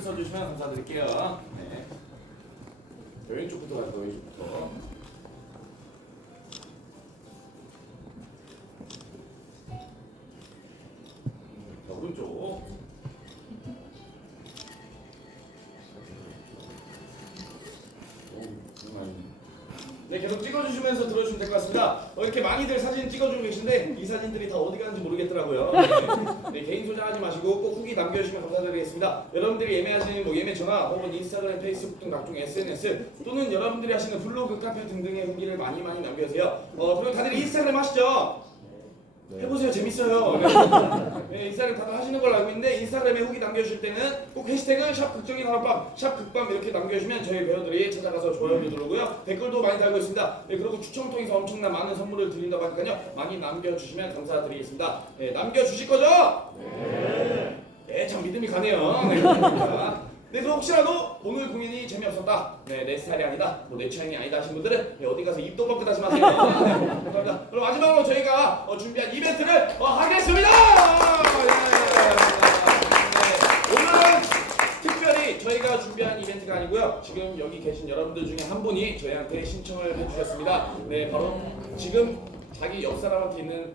써주시면 감사드릴게요. 네. 왼쪽부터 가죠, 왼쪽부터. 네, 계속 찍어주시면서 들어주시면 될 것 같습니다. 어, 이렇게 많이들 사진 찍어주고 계신데 이 사진들이 다 어디 가는지 모르겠더라고요. 네, 네, 개인 소장하지 마시고 꼭 후기 남겨주시면 감사드리겠습니다. 여러분들이 예매하시는 뭐 예매 전화 혹은 인스타그램, 페이스북 등 각종 SNS 또는 여러분들이 하시는 블로그, 카페 등등의 후기를 많이 많이 남겨주세요. 어, 그리고 다들 인스타그램 하시죠? 해보세요 재밌어요 네. 네, 인스타그램 다들 하시는 걸로 알고 있는데 인스타그램에 후기 남겨주실 때는 꼭 해시태그 샵 극적인 하룻밤 샵 극밤 이렇게 남겨주시면 저희 배우들이 찾아가서 좋아요 누르고요 댓글도 많이 달고 있습니다 네, 그리고 추첨 통해서 엄청난 많은 선물을 드린다고 하니까요 많이 남겨주시면 감사드리겠습니다 네, 남겨주실 거죠? 네, 참 믿음이 가네요. 네. 네, 그럼 혹시라도 오늘 공연이 재미없었다, 네, 내 스타일이 아니다, 뭐 내 취향이 아니다 하신 분들은 네, 어디 가서 입도 뻗고 다시 마세요. 네, 감사합니다. 그럼 마지막으로 저희가 어, 준비한 이벤트를 어, 하겠습니다. 네, 오늘은 특별히 저희가 준비한 이벤트가 아니고요. 지금 여기 계신 여러분들 중에 한 분이 저희한테 신청을 해주셨습니다. 네, 바로 지금 자기 옆 사람한테 있는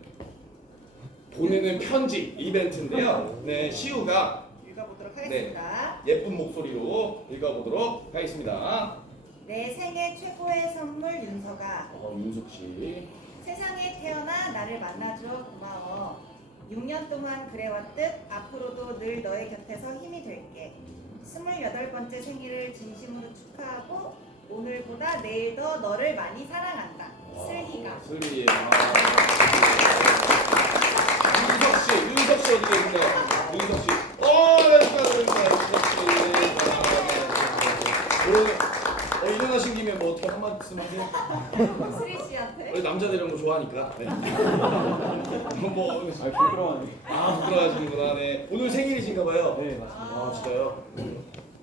보내는 편지 이벤트인데요. 네, 시우가 읽어보도록 하겠습니다. 예쁜 목소리로 읽어보도록 하겠습니다. 내 생애 최고의 선물 윤서가 어, 윤숙 씨. 세상에 태어나 나를 만나줘 고마워. 6년 동안 그래왔듯 앞으로도 늘 너의 곁에서 힘이 될게. 28번째 생일을 진심으로 축하하고 오늘보다 내일 더 너를 많이 사랑한다. 슬희가. 슬희. 아. 윤석 씨, 윤석 씨 어디 계신가요? 어, 일어나신 김에 뭐 어떻게 한 말씀 하세요? 슬희 씨한테. 원래 남자들 이런 거 좋아하니까. 네. 뭐, 아 부끄러워하네. 아, 부끄러워하시는구나. 네. 오늘 생일이신가 봐요. 네 맞습니다. 아, 진짜요?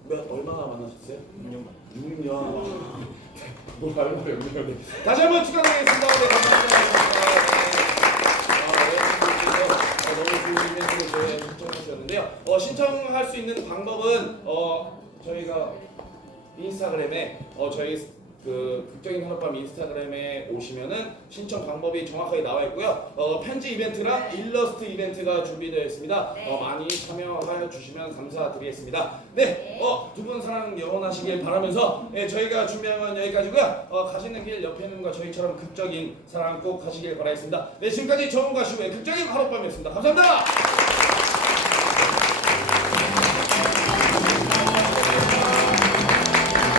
몇, 얼마나 만나셨어요? 6년 6년. 뭘 알고 6년. 다시 한번 축하드리겠습니다. 네, 감사합니다. 네. 아, 네, 너무 좋은 이벤트를 저희가 신청하셨는데요. 어, 신청할 수 있는 방법은 어, 저희가 인스타그램에 어, 저희 그 극적인 하룻밤 인스타그램에 오시면은 신청 방법이 정확하게 나와 있고요. 어, 편지 이벤트랑 네. 일러스트 이벤트가 준비되어 있습니다. 네. 어, 많이 참여하여 주시면 감사드리겠습니다. 네, 네. 어, 두 분 사랑 영원하시길 바라면서 예, 저희가 준비한 건 여기까지고요. 어, 가시는 길 옆에는과 저희처럼 극적인 사랑 꼭 하시길 바라겠습니다. 네, 지금까지 정우가 씨의 극적인 하룻밤이었습니다. 감사합니다.